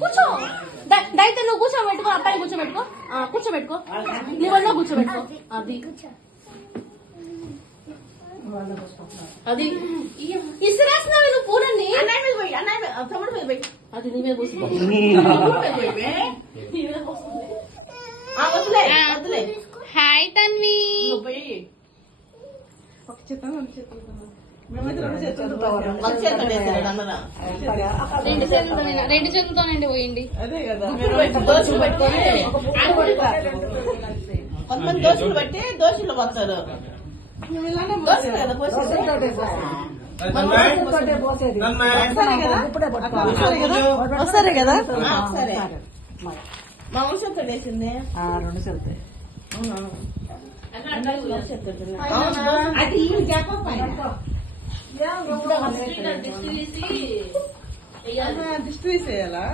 కూర్చో. దయతో నువ్వు కూర్చోబెట్టుకో, అబ్బాయి కూర్చోబెట్టుకో, కూర్చోబెట్టుకో, నీ వల్ల కూర్చోబెట్టుకో. అది అది ఇసిరేస్తున్నావు నువ్వు పూలని. తమ్ముడు మీద పోయి అది నీ మీద పోసి వదిలే. హాయ్ తన్వి. ఒక చేత రెండు చేతులతోనండి పోయింది. కొంతమంది దోశలు బట్టి దోశలు పోతారు. వస్తారే కదా. సరే మా వంశంతో వేసింది 2 చెల్తాయి. దిష్టి తీసేయాలా?